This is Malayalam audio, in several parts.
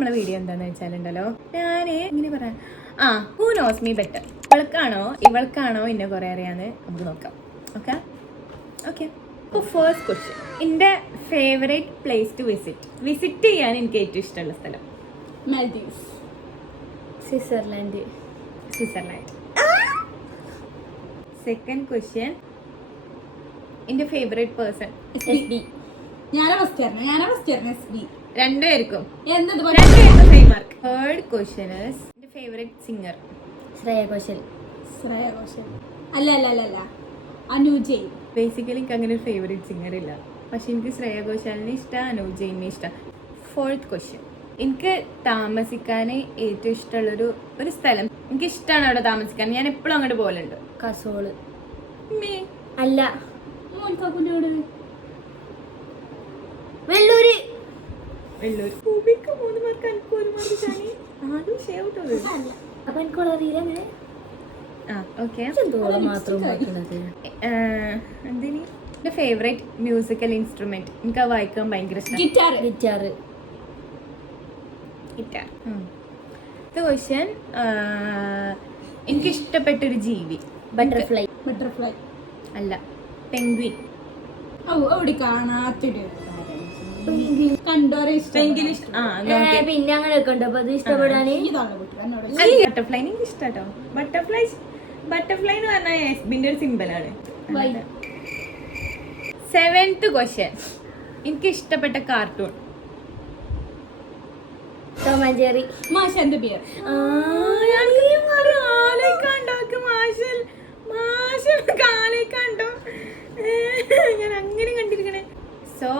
നമ്മളെ വീഡിയോ എന്താന്ന് വെച്ചാലുണ്ടല്ലോ, ഞാന് ഇങ്ങനെ പറയാം, ഹൂ നോസ് മീ ബെറ്റർ, ഇവൾക്കാണോ എന്നെ കുറെ അറിയാന്ന് നമുക്ക് നോക്കാം. ഓക്കെ ഓക്കെ അപ്പോൾ ഫസ്റ്റ് ക്വസ്റ്റ്യൻ, എൻ്റെ ഫേവറേറ്റ് പ്ലേസ് ടു വിസിറ്റ് ചെയ്യാൻ എനിക്ക് ഏറ്റവും ഇഷ്ടമുള്ള സ്ഥലം? മാൽദീവ്സ്. സ്വിറ്റ്സർലാൻഡ്. സെക്കൻഡ് ക്വസ്റ്റ്യൻ, എൻ്റെ ഫേവറേറ്റ് പേഴ്സൺ? SB. ഞാനാ ഫസ്റ്റ് പറഞ്ഞ SB. രണ്ടുപേർക്കും എന്തത് same mark. Third question is എൻ്റെ ഫേവറേറ്റ് സിംഗർ? ശ്രേയ ഘോഷൽ. ശ്രേയ ഘോഷൽ. അല്ല അനുജയ്. ബേസിക്കലി എനിക്ക് അങ്ങനെ ഒരു ഫേവറേറ്റ് സിംഗർ ഇല്ല, പക്ഷെ എനിക്ക് ശ്രേയ ഘോഷാലിനെ ഇഷ്ടം, അനൂപ് ജെയിനെ ഇഷ്ടം. ഫോർത്ത് ക്വസ്റ്റ്യൻ, എനിക്ക് താമസിക്കാൻ ഏറ്റവും ഇഷ്ടമുള്ളൊരു സ്ഥലം, എനിക്ക് ഇഷ്ടമാണ് അവിടെ താമസിക്കാൻ, ഞാൻ എപ്പോഴും അങ്ങോട്ട് പോലുണ്ട്. കസോള്. മേ അല്ല, മോൻകാക്കുന്റെ വീട് വെള്ളൂര്. വെള്ളൂർ. ഭൂമിക്ക് 3 മാർക്ക്, എനിക്ക് 1 മാർക്ക്. ചാനി ആദ്യം ഷേവ് ഔട്ട്. അപ്പൊ എനിക്കുള്ള അറിയില്ല അങ്ങനെ ഓക്കെ. എന്തോളം മാത്രം നോക്കുന്നത്. എന്തിനി എൻ്റെ ഫേവറേറ്റ് മ്യൂസിക്കൽ ഇൻസ്ട്രുമെന്റ്? എനിക്ക് അത് വായിക്കാൻ ഭയങ്കര ഇഷ്ടം. ഗിറ്റാർ. ഗിറ്റാർ. ക്വസ്റ്റ്യൻ, എനിക്ക് ഇഷ്ടപ്പെട്ടൊരു ജീവി? ബട്ടർഫ്ലൈ. അല്ല, പെൻഗ്വിൻ. അവിടെ കാണാത്തൊരു കണ്ടോരെ പെൻഗ്വിൻ പിന്നെ അങ്ങനെ ഒക്കെ ഉണ്ട്. അപ്പൊ അത് ഇഷ്ടപ്പെടാന് ബട്ടർഫ്ലൈ എനിക്ക് ഇഷ്ടാട്ടോ. ബട്ടർഫ്ലൈ എന്ന് പറഞ്ഞാൽ എസ്ബിന്റെ ഒരു സിമ്പിളാണ്. സെവൻത് ക്വസ്റ്റ്യൻ, എനിക്ക് ഇഷ്ടപ്പെട്ട കാർട്ടൂൺ? Tom and Jerry. മാഷന്റെ ബിയർ. ഞാൻ അങ്ങനെ കണ്ടിരിക്കണേ. സോ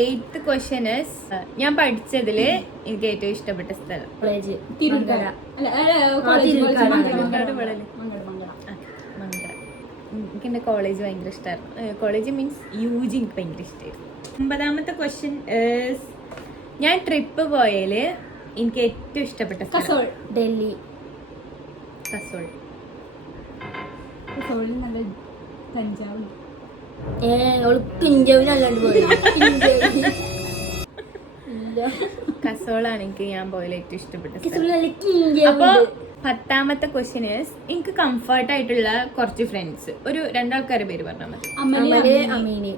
എയ്ത്ത് ക്വസ്റ്റ്യൻ ഇസ്, ഞാൻ പഠിച്ചതില് എനിക്ക് ഏറ്റവും ഇഷ്ടപ്പെട്ട സ്ഥലം? കോളേജ്. തിരുക്കര. മങ്കട. എനിക്ക് എൻ്റെ കോളേജ് ഭയങ്കര ഇഷ്ടമായിരുന്നു. കോളേജ് മീൻസ് യൂജി എനിക്ക് ഭയങ്കര ഇഷ്ടമായിരുന്നു. 9ാമത്തെ ക്വസ്റ്റ്യൻ ഇസ്, ഞാൻ ട്രിപ്പ് പോയാല് എനിക്ക് ഏറ്റവും ഇഷ്ടപ്പെട്ട കസോൾ. ഡൽഹി. കസോൾ. കസോളിൽ നല്ല കഞ്ചാവ്. കിഞ്ചവിനല്ലാണ്ട് പോയി. കസോളാണ് എനിക്ക് ഞാൻ പോയാൽ ഏറ്റവും ഇഷ്ടപ്പെട്ട സ്ഥലം. കിഞ്ചവ്. അപ്പൊ 10ാമത്തെ ക്വസ്റ്റ്യൻ ഇസ്, എനിക്ക് കംഫർട്ട് ആയിട്ടുള്ള കുറച്ച് ഫ്രണ്ട്സ്, ഒരു 2 ആൾക്കാരുടെ പേര് പറഞ്ഞാൽ മതി. അമീന്.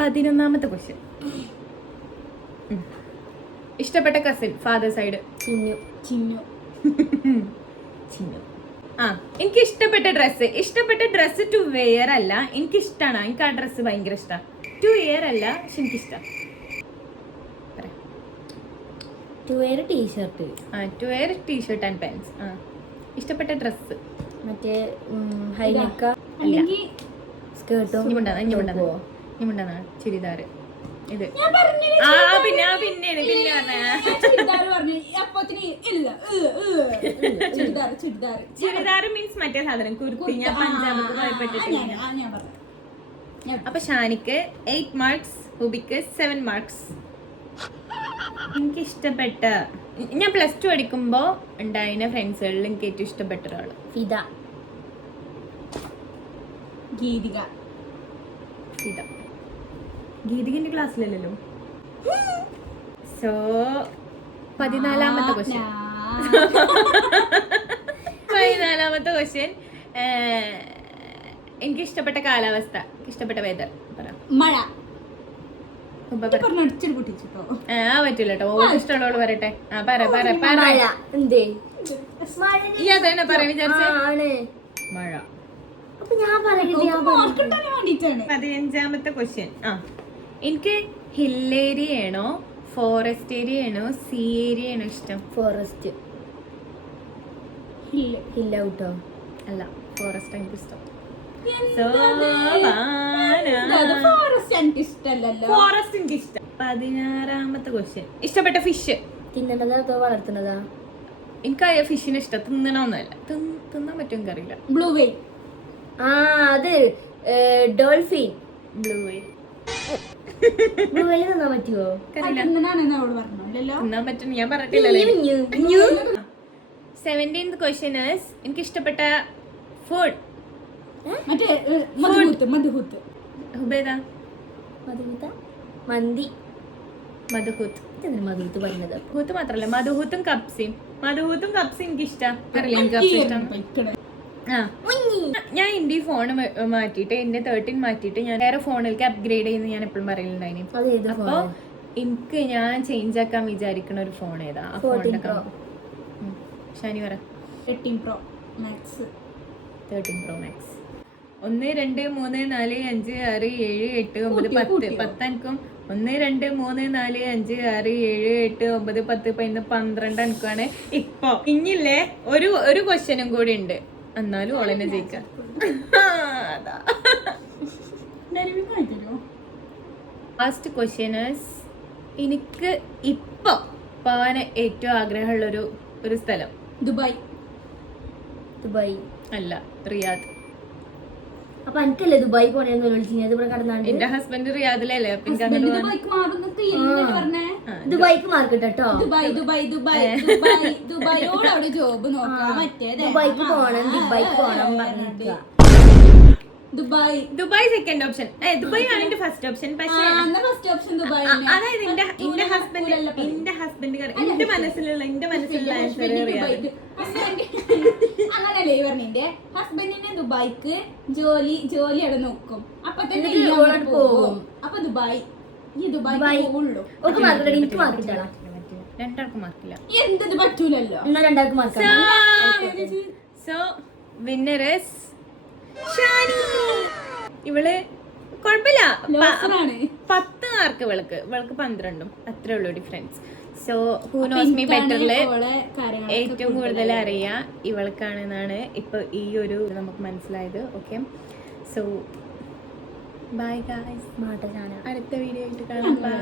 11ാമത്തെ ക്വസ്റ്റ്യൻ, ഇഷ്ടപ്പെട്ട കസിൻ ഫാദർ സൈഡ്? ചിന്നു. എനിക്ക് ഇഷ്ടപ്പെട്ട ഡ്രസ്സ് ടു വെയർ അല്ല, എനിക്ക് ഇഷ്ടമാണ്. എനിക്ക് ആ ഡ്രസ്സ് ഭയങ്കര ഇഷ്ടമാണ്. ടു വെയർ അല്ല, പക്ഷെ എനിക്ക് ഇഷ്ടം. To wear T-shirt. To wear T-shirt and pants. ഇഷ്ടപ്പെട്ട ഡ്രസ്സ് മറ്റേ ഹൈനക്ക അല്ലെങ്കിൽ സ്കേർട്ടും ചുരിദാർ. ഇത് ചുരിദാർ മീൻസ് മറ്റേ സാധനം കുർത്തി. ഞാൻ പഞ്ചാബ് അപ്പൊ ഷാനിക്ക് 8 മാർക്സ്, ഹുബിക്ക് 7 മാർക്സ്. എനിക്ക് ഇഷ്ടപ്പെട്ട, ഞാൻ +2 പഠിക്കുമ്പോ ഉണ്ടായിരുന്ന ഫ്രണ്ട്സുകളിൽ എനിക്ക് ഏറ്റവും ഇഷ്ടപ്പെട്ട ഒരാള് ഫിദ. ഗീതികന്റെ ക്ലാസ്സിലല്ലോ. സോ 14ാമത്തെ ക്വസ്റ്റ്യൻ, എനിക്ക് ഇഷ്ടപ്പെട്ട കാലാവസ്ഥ, ഇഷ്ടപ്പെട്ട വെതർ പറ. മഴ. പറ്റൂല കേട്ടോ, ഇഷ്ടമുള്ളവള് പറയട്ടെ. ഈ അതാണ് പറയാൻ വിചാരിച്ചേ. മഴ. 15ാമത്തെ ക്വസ്റ്റ്യൻ, എനിക്ക് ഹിൽ ഏരിയ ആണോ ഫോറസ്റ്റ് ഏരിയ ആണോ സീ ഏരിയ ആണോ ഇഷ്ടം? ഫോറസ്റ്റ്. ഹില്ലൗട്ടോ? അല്ല, ഫോറസ്റ്റ് എനിക്ക് ഇഷ്ടം. ഫോറസ്റ്റ് എനിക്ക് ഇഷ്ടം. 16ാമത്തെ ക്വസ്റ്റ്യൻ, ഇഷ്ടപ്പെട്ട ഫിഷ്? തിന്നണതാ അതോ വളർത്തുന്നതാ? എനിക്ക് ഫിഷിന് ഇഷ്ടം, തിന്നണമെന്നല്ല, തിന്നാൻ പറ്റും എനിക്കറിയില്ല. Blue whale. അത് dolphin. Blue whale. Blue whale തിന്നാൻ പറ്റുമോ? തിന്നാൻ പറ്റും, ഞാൻ പറഞ്ഞിട്ടില്ലല്ലോ. 17th ക്വസ്റ്റ്യൻ ഇസ്, എനിക്ക് ഇഷ്ടപ്പെട്ട ഫുഡ്? മധുഹൂത്ത്. ഹുബേദ? മന്തി. മധുഹൂത്ത്. എന്തിനാ മധുത്ത് പറയുന്നത്? ഹൂത്ത് മാത്രല്ല മധുഹൂത്തും കപ്സിയും എനിക്ക് ഇഷ്ടം. അറിയില്ല എനിക്ക് കപ്സ് ഇഷ്ടം. ആ ഞാൻ എന്റെ ഫോൺ മാറ്റിയിട്ട് എന്റെ 13 മാറ്റിയിട്ട് ഞാൻ വേറെ ഫോണിലേക്ക് അപ്ഗ്രേഡ് ചെയ്യുന്ന ഞാൻ എപ്പോഴും പറയലുണ്ടായിന്. അത് ഏത് അപ്പൊ എനിക്ക് ഞാൻ ചേഞ്ച് ആക്കാൻ വിചാരിക്കുന്ന ഒരു ഫോൺ ഏതാ? ആ ഫോണിന്റെ ഷാനി പറ. 13 Pro Max. 13 Pro Max. 1 2 3 4 5 6 7 8 9 10 10 എനിക്കും 1 2 3 4 5 6 7 8 9 10 12 എനിക്കാണ് ഇപ്പൊ. ഇനിയില്ലേ ഒരു ക്വസ്റ്റ്യനും കൂടി ഉണ്ട്, എന്നാലും ഓളെന്നെ ജയിക്കാം. ലാസ്റ്റ് ക്വസ്റ്റ്യൻ എനിക്ക് ഇപ്പൊ പോകാൻ ഏറ്റവും ആഗ്രഹമുള്ള ഒരു സ്ഥലം ദുബായ്. അല്ല, റിയാദ്. അപ്പൊ എനിക്കല്ലേ ദുബായ് പോണേന്ന് വിളിച്ചത്? ഇവിടെ കടന്നാണ്ട് എന്റെ ഹസ്ബൻഡ് റിയാദിലല്ലേ, അപ്പൊ എനിക്ക് അങ്ങനെ പോകാൻ. ദുബായ്ക്ക് മാറുന്നൊക്കെ ഇങ്ങനെ പറഞ്ഞേ. ദുബായ്ക്ക് മാർക്കറ്റ് കേട്ടോ. ദുബായോട് അവിടെ ജോബ് നോക്കാം. മറ്റേത് ദുബായ്ക്ക് പോണം പറഞ്ഞിട്ട് ദുബായ് സെക്കൻഡ് ഓപ്ഷൻ. ദുബായ് ആണ് എന്റെ ഫസ്റ്റ് ഓപ്ഷൻ. പക്ഷേ ഫസ്റ്റ് ഓപ്ഷൻ ദുബായ്. അതായത് എന്റെ ഹസ്ബൻഡ് എന്റെ മനസ്സിലുള്ള ആൻസർ റിയാദ്. അങ്ങനല്ലേ പറഞ്ഞിന്റെ ഹസ്ബൻഡിനെ ദുബായ്ക്ക് ജോലി അവിടെ നോക്കും. അപ്പൊ തന്നെ പോകും. അപ്പൊ ദുബായ് പോവുള്ളൂ. എനിക്ക് മാർക്കറ്റാണ്. രണ്ടാൾക്കും മാർക്കില്ല. എന്തത് പറ്റൂലല്ലോ. എന്നാ രണ്ടാൾക്ക് മാർക്കാണ്. So winner Shani. ഇവള് കുഴപ്പമില്ല, 10 മാർക്ക് ഇവൾക്ക് 12 അത്രേ ഉള്ളൂ difference. So who knows me ബെറ്ററില് ഏറ്റവും കൂടുതൽ അറിയാം ഇവൾക്കാണെന്നാണ് ഇപ്പൊ ഈ ഒരു നമുക്ക് മനസ്സിലായത്. Okay, so bye guys. അടുത്ത വീഡിയോ ആയിട്ട് കാണാം. ബൈ.